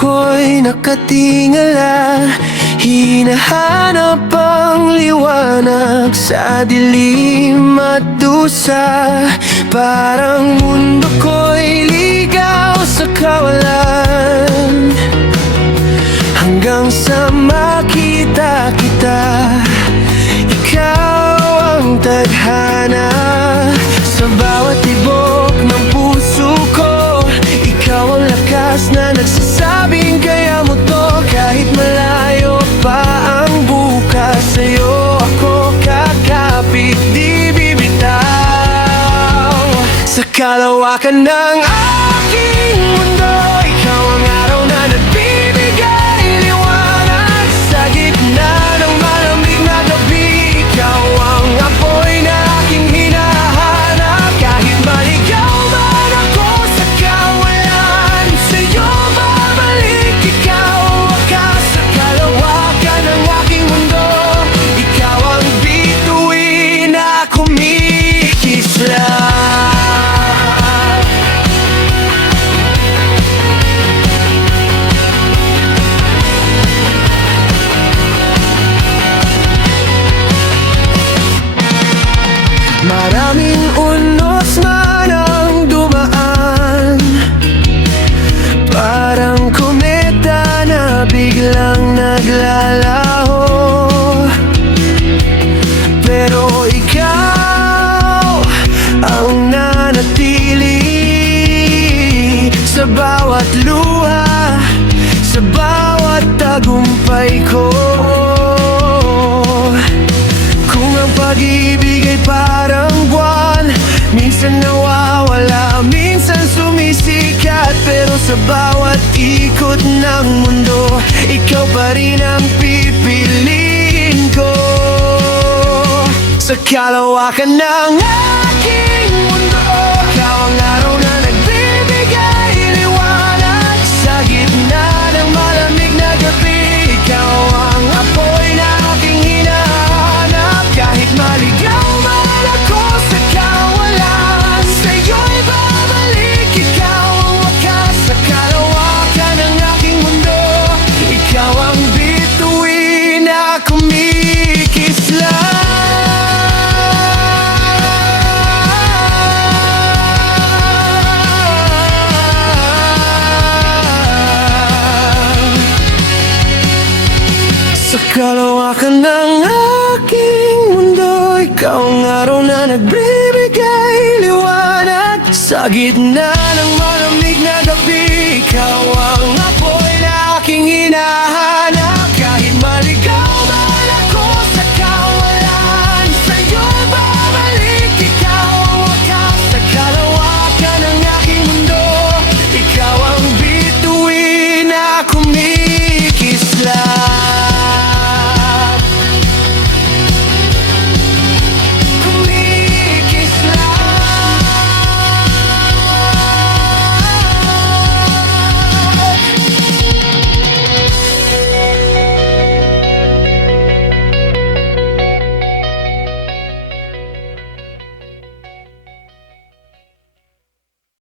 ko'y nakatingala, hinahanap ang liwanag sa dilim at dusa. Parang mundo ko'y ligaw sa kawalan, hanggang sa makita kita. Ikaw ang tadhana sa bawat tibok ng puso ko. Ikaw ang lakas na nagsasabing kaya mo to. Kahit malayo pa ang bukas, sa'yo ako kakapit, di bibitaw. Sa kalawakan ng aking mundo, ikaw ang araw na nagbibigay liwanag sa gitna ng malamig na gabi. Ikaw ang apoy na aking hinahanap. Kahit maligaw man ako sa kawalan, sa'yo babalik. Ikaw ang wakas sa kalawakan ng aking mundo. Ikaw ang bituin na kumikislap. Maraming unos man ang dumaan, parang kometa na biglang naglalaho. Pero ikaw ang nanatili sa bawat luha, sa bawat tagumpay ko. Kung ang pag-ibig ay parang buwan, minsan nawawala, minsan sumisikat. Pero sa bawat ikot ng mundo, ikaw pa rin ang pipiliin ko. Sa kalawakan ng aking mundo, ikaw ang araw na nagbibigay liwanag sa gitna ng malamig na gabi. Ikaw ang apoy na aking hinahanap. Kahit maligaw man ako sa kawalan, sa'yo'y babalik. Ikaw ang wakas sa kalawakan ng aking mundo. Ikaw ang bituin na kumikislap. Sa kalawakan ng aking mundo, ikaw ang araw na nagbibigay liwanag sa gitna ng malamig na gabi. Ikaw